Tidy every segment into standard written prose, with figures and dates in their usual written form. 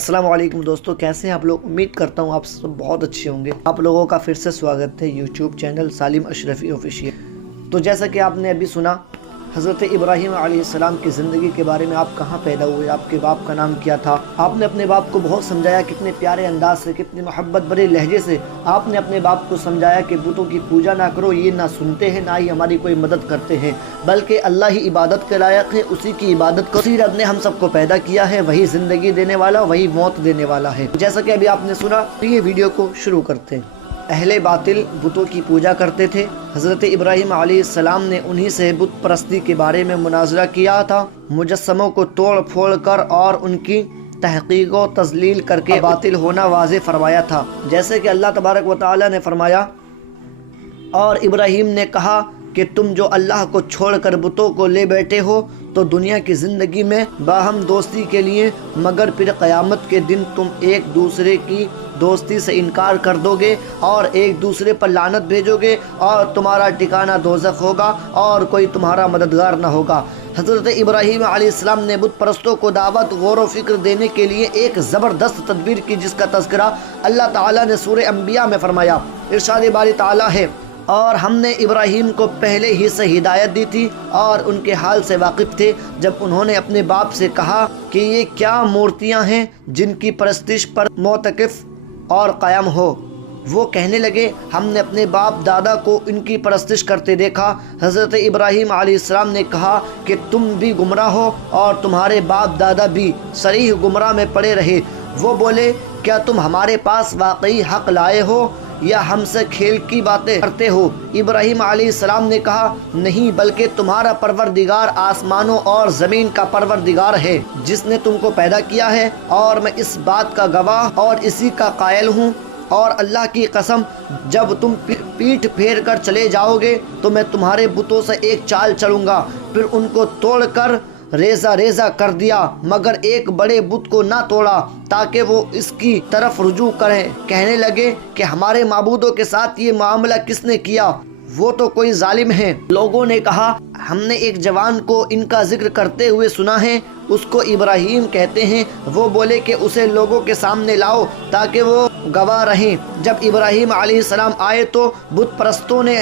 السلام علیکم دوستو، کیسے ہیں آپ لوگ؟ امید کرتا ہوں آپ سب بہت اچھے ہوں گے۔ آپ لوگوں کا پھر سے سواگت ہے یوٹیوب چینل سالم اشرفی آفیشیل۔ تو جیسا کہ آپ نے ابھی سنا، حضرت ابراہیم علیہ السلام کی زندگی کے بارے میں، آپ کہاں پیدا ہوئے، آپ کے باپ کا نام کیا تھا۔ آپ نے اپنے باپ کو بہت سمجھایا، کتنے پیارے انداز سے، کتنے محبت بھرے لہجے سے آپ نے اپنے باپ کو سمجھایا کہ بتوں کی پوجا نہ کرو، یہ نہ سنتے ہیں، نہ ہی ہماری کوئی مدد کرتے ہیں، بلکہ اللہ ہی عبادت کے لائق ہے، اسی کی عبادت کو سیرت نے ہم سب کو پیدا کیا ہے، وہی زندگی دینے والا، وہی موت دینے والا ہے۔ جیسا کہ ابھی آپ نے سنا، یہ ویڈیو کو شروع کرتے ہیں۔ اہل باطل بتوں کی پوجا کرتے تھے۔ حضرت ابراہیم علیہ السلام نے انہی سے بت پرستی کے بارے میں مناظرہ کیا تھا، مجسموں کو توڑ پھوڑ کر اور ان کی تحقیق و تذلیل کر کے باطل ہونا واضح فرمایا تھا۔ جیسے کہ اللہ تبارک و تعالی نے فرمایا، اور ابراہیم نے کہا کہ تم جو اللہ کو چھوڑ کر بتوں کو لے بیٹھے ہو تو دنیا کی زندگی میں باہم دوستی کے لیے، مگر پھر قیامت کے دن تم ایک دوسرے کی دوستی سے انکار کر دو گے اور ایک دوسرے پر لعنت بھیجو گے، اور تمہارا ٹھکانہ دوزخ ہوگا اور کوئی تمہارا مددگار نہ ہوگا۔ حضرت ابراہیم علیہ السلام نے بت پرستوں کو دعوت، غور و فکر دینے کے لیے ایک زبردست تدبیر کی، جس کا تذکرہ اللہ تعالیٰ نے سورہ انبیاء میں فرمایا۔ ارشاد باری تعالیٰ ہے، اور ہم نے ابراہیم کو پہلے ہی سے ہدایت دی تھی اور ان کے حال سے واقف تھے جب انہوں نے اپنے باپ سے کہا کہ یہ کیا مورتیاں ہیں جن کی پرستش پر معتکف اور قائم ہو۔ وہ کہنے لگے، ہم نے اپنے باپ دادا کو ان کی پرستش کرتے دیکھا۔ حضرت ابراہیم علیہ السلام نے کہا کہ تم بھی گمراہ ہو اور تمہارے باپ دادا بھی صریح گمراہ میں پڑے رہے۔ وہ بولے، کیا تم ہمارے پاس واقعی حق لائے ہو یا ہم سے کھیل کی باتیں کرتے ہو؟ ابراہیم علیہ السلام نے کہا، نہیں، بلکہ تمہارا پروردگار آسمانوں اور زمین کا پروردگار ہے، جس نے تم کو پیدا کیا ہے، اور میں اس بات کا گواہ اور اسی کا قائل ہوں، اور اللہ کی قسم، جب تم پیٹھ پھیر کر چلے جاؤ گے تو میں تمہارے بتوں سے ایک چال چلوں گا۔ پھر ان کو توڑ کر ریزہ ریزہ کر دیا، مگر ایک بڑے بت کو نہ توڑا تاکہ وہ اس کی طرف رجوع کریں۔ کہنے لگے کہ ہمارے معبودوں کے ساتھ یہ معاملہ کس نے کیا؟ وہ تو کوئی ظالم ہے۔ لوگوں نے کہا، ہم نے ایک جوان کو ان کا ذکر کرتے ہوئے سنا ہے، اس کو ابراہیم کہتے ہیں۔ وہ بولے کہ اسے لوگوں کے سامنے لاؤ تاکہ وہ گواہ رہیں۔ جب ابراہیم علیہ السلام آئے تو بت پرستوں نے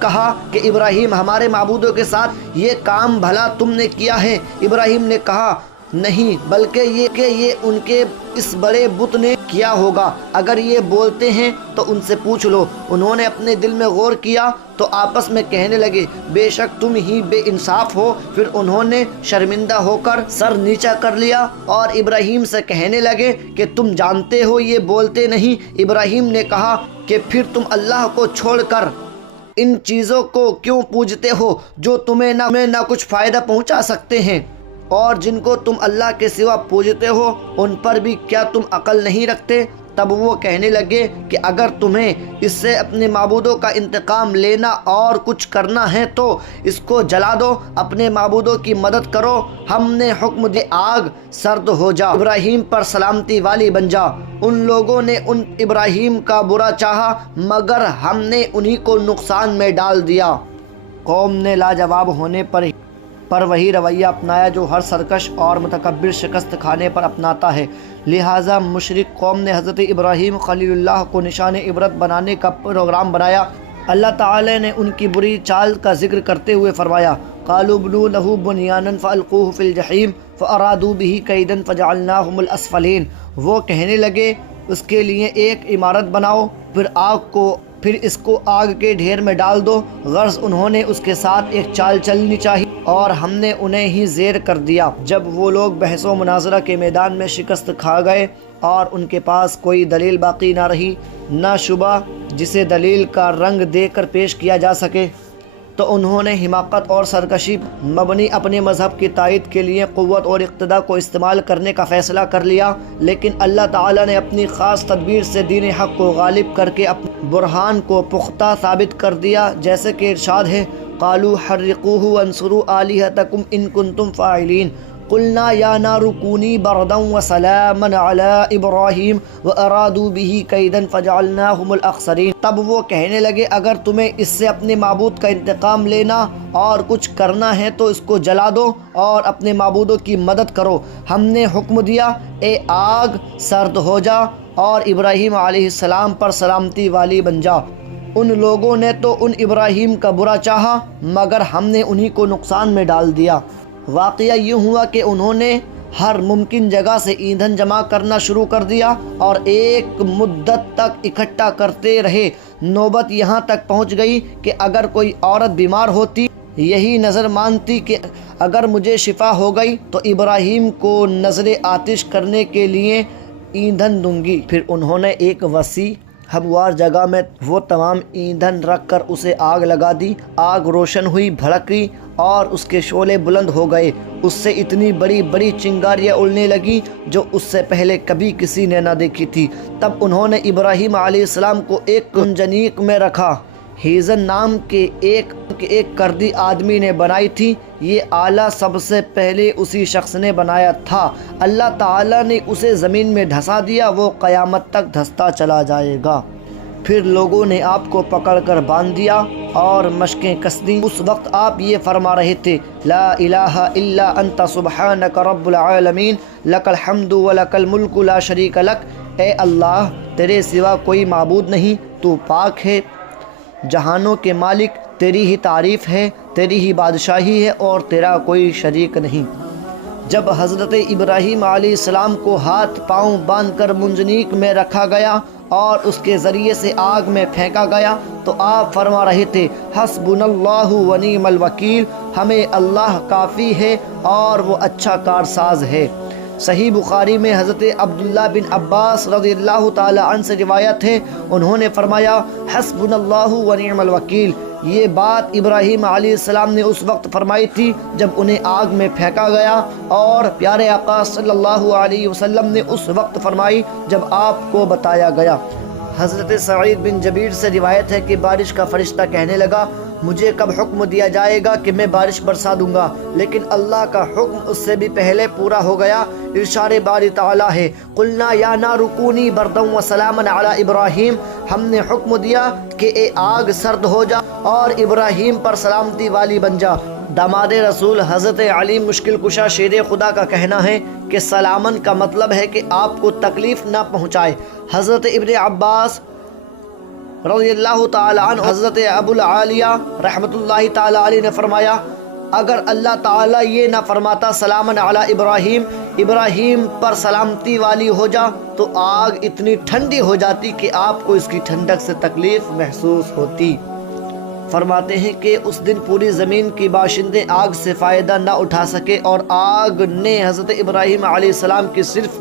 کہا کہ ابراہیم، ہمارے معبودوں کے ساتھ یہ کام بھلا تم نے کیا ہے؟ ابراہیم نے کہا، نہیں، بلکہ یہ کہ یہ ان کے اس بڑے بت نے کیا ہوگا۔ اگر یہ بولتے ہیں تو ان سے پوچھ لو۔ انہوں نے اپنے دل میں غور کیا تو آپس میں کہنے لگے، بے شک تم ہی بے انصاف ہو۔ پھر انہوں نے شرمندہ ہو کر سر نیچا کر لیا اور ابراہیم سے کہنے لگے کہ تم جانتے ہو یہ بولتے نہیں۔ ابراہیم نے کہا کہ پھر تم اللہ کو چھوڑ کر ان چیزوں کو کیوں پوجتے ہو جو تمہیں نہ کچھ فائدہ پہنچا سکتے ہیں، اور جن کو تم اللہ کے سوا پوجتے ہو ان پر بھی کیا تم عقل نہیں رکھتے؟ تب وہ کہنے لگے کہ اگر تمہیں اس سے اپنے معبودوں کا انتقام لینا اور کچھ کرنا ہے تو اس کو جلا دو، اپنے معبودوں کی مدد کرو، ہم نے حکم دیا آگ سرد ہو جا، ابراہیم پر سلامتی والی بن جا۔ ان لوگوں نے ان ابراہیم کا برا چاہا، مگر ہم نے انہی کو نقصان میں ڈال دیا۔ قوم نے لاجواب ہونے پر وہی رویہ اپنایا جو ہر سرکش اور متکبر شکست کھانے پر اپناتا ہے۔ لہٰذا مشرک قوم نے حضرت ابراہیم خلیل اللہ کو نشان عبرت بنانے کا پروگرام بنایا۔ اللہ تعالی نے ان کی بری چال کا ذکر کرتے ہوئے فرمایا، قالوا ابنوا له بنيانا فألقوه في الجحيم فأرادوا به كيدا فجعلناهم الأسفلين۔ وہ کہنے لگے، اس کے لیے ایک عمارت بناؤ، پھر اس کو آگ کے ڈھیر میں ڈال دو۔ غرض انہوں نے اس کے ساتھ ایک چال چلنی چاہی اور ہم نے انہیں ہی زیر کر دیا۔ جب وہ لوگ بحث و مناظرہ کے میدان میں شکست کھا گئے اور ان کے پاس کوئی دلیل باقی نہ رہی، نہ شبہ جسے دلیل کا رنگ دے کر پیش کیا جا سکے، تو انہوں نے حماقت اور سرکشی مبنی اپنے مذہب کی تائید کے لیے قوت اور اقتداء کو استعمال کرنے کا فیصلہ کر لیا۔ لیکن اللہ تعالیٰ نے اپنی خاص تدبیر سے دین حق کو غالب کر کے اپنے برہان کو پختہ ثابت کر دیا، جیسے کہ ارشاد ہے، قالوا حرقوه وانصروا آلہتکم ان کنتم فاعلین۔ قلنا یا نار کونی بردا وسلاما علی ابراہیم وارادوا بہ کیدا فجعلناہم الاخسرین۔ تب وہ کہنے لگے اگر تمہیں اس سے اپنے معبود کا انتقام لینا اور کچھ کرنا ہے تو اس کو جلا دو اور اپنے معبودوں کی مدد کرو۔ ہم نے حکم دیا اے آگ سرد ہو جا اور ابراہیم علیہ السلام پر سلامتی والی بن جا۔ ان لوگوں نے تو ان ابراہیم کا برا چاہا مگر ہم نے انہی کو نقصان میں ڈال دیا۔ واقعہ یہ ہوا کہ انہوں نے ہر ممکن جگہ سے ایندھن جمع کرنا شروع کر دیا اور ایک مدت تک اکٹھا کرتے رہے۔ نوبت یہاں تک پہنچ گئی کہ اگر کوئی عورت بیمار ہوتی یہی نظر مانتی کہ اگر مجھے شفا ہو گئی تو ابراہیم کو نذر آتش کرنے کے لیے ایندھن دوں گی۔ پھر انہوں نے ایک وسیع ہموار جگہ میں وہ تمام ایندھن رکھ کر اسے آگ لگا دی۔ آگ روشن ہوئی، بھڑکی اور اس کے شعلے بلند ہو گئے۔ اس سے اتنی بڑی بڑی چنگاریاں اڑنے لگی جو اس سے پہلے کبھی کسی نے نہ دیکھی تھی۔ تب انہوں نے ابراہیم علیہ السلام کو ایک منجنیق میں رکھا۔ ہیزن نام کے ایک کردی آدمی نے بنائی تھی۔ یہ آلہ سب سے پہلے اسی شخص نے بنایا تھا۔ اللہ تعالیٰ نے اسے زمین میں دھسا دیا، وہ قیامت تک دھستا چلا جائے گا۔ پھر لوگوں نے آپ کو پکڑ کر باندھ دیا اور مشقیں کس دیں۔ اس وقت آپ یہ فرما رہے تھے لا الہ الا انت سبحانک رب العالمین لک الحمد ولک الملک لا شریک لک۔ اے اللہ تیرے سوا کوئی معبود نہیں، تو پاک ہے، جہانوں کے مالک، تیری ہی تعریف ہے، تیری ہی بادشاہی ہے اور تیرا کوئی شریک نہیں۔ جب حضرت ابراہیم علیہ السلام کو ہاتھ پاؤں باندھ کر منجنیق میں رکھا گیا اور اس کے ذریعے سے آگ میں پھینکا گیا تو آپ فرما رہے تھے حسبنا اللہ و نعم الوکیل، ہمیں اللہ کافی ہے اور وہ اچھا کارساز ہے۔ صحیح بخاری میں حضرت عبداللہ بن عباس رضی اللہ تعالی عنہ سے روایت ہے، انہوں نے فرمایا حسبنا اللہ و نعم الوکیل۔ یہ بات ابراہیم علیہ السلام نے اس وقت فرمائی تھی جب انہیں آگ میں پھینکا گیا، اور پیارے آقا صلی اللہ علیہ وسلم نے اس وقت فرمائی جب آپ کو بتایا گیا۔ حضرت سعید بن جبیر سے روایت ہے کہ بارش کا فرشتہ کہنے لگا مجھے کب حکم دیا جائے گا کہ میں بارش برسا دوں گا، لیکن اللہ کا حکم اس سے بھی پہلے پورا ہو گیا۔ ارشاد باری تعالیٰ ہے قلنا یا نار کونی بردا وسلاما علی ابراہیم، ہم نے حکم دیا کہ اے آگ سرد ہو جا اور ابراہیم پر سلامتی والی بن جا۔ داماد رسول حضرت علی مشکل کشا شیر خدا کا کہنا ہے کہ سلامن کا مطلب ہے کہ آپ کو تکلیف نہ پہنچائے۔ حضرت ابن عباس رضی اللہ تعالی عنہ، حضرت ابو العالیہ رحمۃ اللہ تعالی علیہ نے فرمایا اگر اللہ تعالیٰ یہ نہ فرماتا سلامن علی ابراہیم، ابراہیم پر سلامتی والی ہو جا، تو آگ اتنی ٹھنڈی ہو جاتی کہ آپ کو اس کی ٹھنڈک سے تکلیف محسوس ہوتی۔ فرماتے ہیں کہ اس دن پوری زمین کی باشندے آگ سے فائدہ نہ اٹھا سکے اور آگ نے حضرت ابراہیم علیہ السلام کی صرف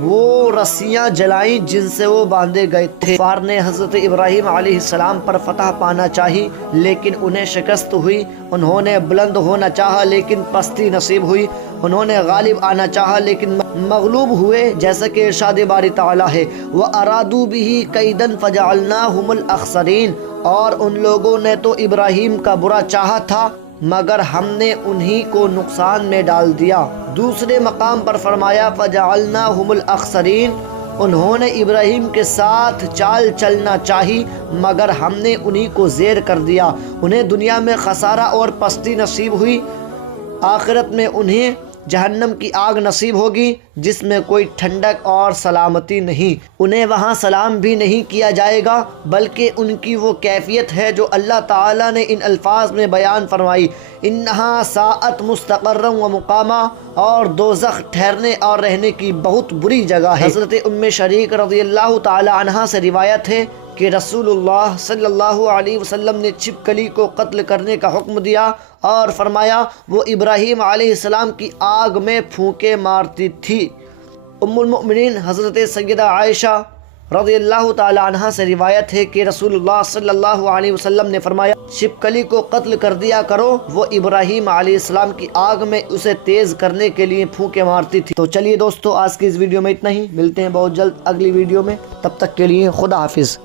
وہ رسیاں جلائیں جن سے وہ باندھے گئے تھے۔ کفار نے حضرت ابراہیم علیہ السلام پر فتح پانا چاہی لیکن انہیں شکست ہوئی، انہوں نے بلند ہونا چاہا لیکن پستی نصیب ہوئی، انہوں نے غالب آنا چاہا لیکن مغلوب ہوئے، جیسا کہ ارشاد باری تعالیٰ ہے وَأَرَادُوا بِهِ كَيْدًا فَجَعَلْنَاهُمُ الْأَخْسَرِينَ۔ اور ان لوگوں نے تو ابراہیم کا برا چاہا تھا مگر ہم نے انہی کو نقصان میں ڈال دیا۔ دوسرے مقام پر فرمایا فَجَعَلْنَاهُمُ الْأَخْسَرِينَ، انہوں نے ابراہیم کے ساتھ چال چلنا چاہی مگر ہم نے انہی کو زیر کر دیا، انہیں دنیا میں خسارہ اور پستی نصیب ہوئی، آخرت میں انہیں جہنم کی آگ نصیب ہوگی جس میں کوئی ٹھنڈک اور سلامتی نہیں، انہیں وہاں سلام بھی نہیں کیا جائے گا بلکہ ان کی وہ کیفیت ہے جو اللہ تعالیٰ نے ان الفاظ میں بیان فرمائی انہا ساعت مستقرا و مقاما، اور دوزخ ٹھہرنے اور رہنے کی بہت بری جگہ ہے۔ حضرت ام شریک رضی اللہ تعالی عنہا سے روایت ہے کہ رسول اللہ صلی اللہ علیہ وسلم نے چھپکلی کو قتل کرنے کا حکم دیا اور فرمایا وہ ابراہیم علیہ السلام کی آگ میں پھونکے مارتی تھی۔ ام المؤمنین حضرت سیدہ عائشہ رضی اللہ تعالی عنہا سے روایت ہے کہ رسول اللہ صلی اللہ علیہ وسلم نے فرمایا چھپکلی کو قتل کر دیا کرو، وہ ابراہیم علیہ السلام کی آگ میں اسے تیز کرنے کے لیے پھونکے مارتی تھی۔ تو چلیے دوستو آج کی اس ویڈیو میں اتنا ہی، ملتے ہیں بہت جلد اگلی ویڈیو میں، تب تک کے لیے خدا حافظ۔